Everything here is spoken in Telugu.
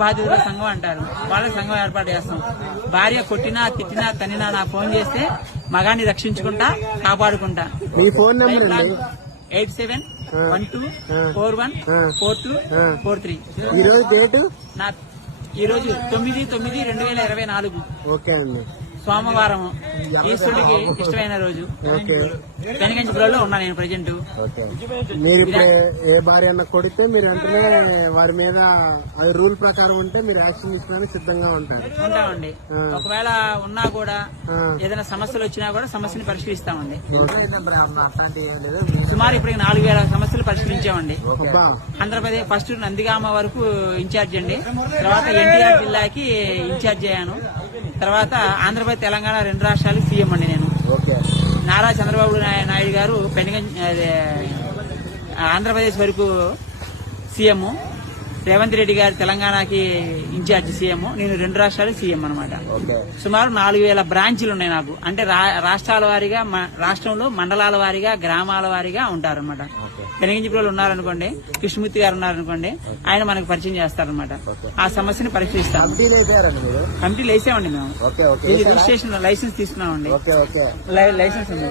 బాధితుల సంఘం అంటారు. వాళ్ళ సంఘం ఏర్పాటు చేస్తాం. భార్య కొట్టినా తిట్టినా తన్నినా నా ఫోన్ చేస్తే మగాన్ని రక్షించుకుంటా కాపాడుకుంటా. మీ ఫోన్ నెంబర్ అండి? 8712414243. ఈ రోజు డేటు? ఈ రోజు 9/9/2024. ఓకే అండి. సోమవారం, ఈశ్వరుడికి ఇష్టమైన రోజు. పెనగంచిపురంలో ఉన్నా నేను ప్రజెంట్. మీరు ఇప్పుడు ఏ భార్య అన్న కొడితే మీరు వెంటనే వారి మీద అది రూల్ ప్రకారం ఉంటే మీరు యాక్షన్ తీసుకోవడానికి సిద్ధంగా ఉంటామండి. ఒకవేళ ఉన్నా కూడా ఏదైనా సమస్యలు వచ్చినా కూడా సమస్యని పరిష్కరిస్తామండి. సుమారు ఇప్పటికి 4000 సమస్యలు పరిష్కరించామండి. ఆంధ్రప్రదేశ్ ఫస్ట్ నందిగామ వరకు ఇన్ఛార్జ్ అండి. తర్వాత ఎన్టీఆర్ జిల్లాకి ఇన్ఛార్జ్ అయ్యాను. తర్వాత ఆంధ్రప్రదేశ్ తెలంగాణ 2 రాష్ట్రాలకు సీఎం అండి నేను. నారా చంద్రబాబు నాయుడు గారు ఆంధ్రప్రదేశ్ వరకు సీఎం, రేవంత్ రెడ్డి గారు తెలంగాణకి ఇన్ఛార్జ్ సీఎం, నేను 2 రాష్ట్రాలు సీఎం అనమాట. సుమారు 4000 బ్రాంచీలు ఉన్నాయి నాకు. అంటే రాష్ట్రాల వారీగా, రాష్ట్రంలో మండలాల వారీగా, గ్రామాల వారీగా ఉంటారనమాట. పెనగంచిపురంలో ఉన్నారనుకోండి, కృష్ణమూర్తి గారు ఉన్నారనుకోండి, ఆయన మనకు పరిచయం చేస్తారనమాట. ఆ సమస్యని పరిష్కరిస్తాం. కమిటీలు వేసామండి మేము. రిజిస్ట్రేషన్ లైసెన్స్ తీసుకున్నామండి. లైసెన్స్ ఉంది.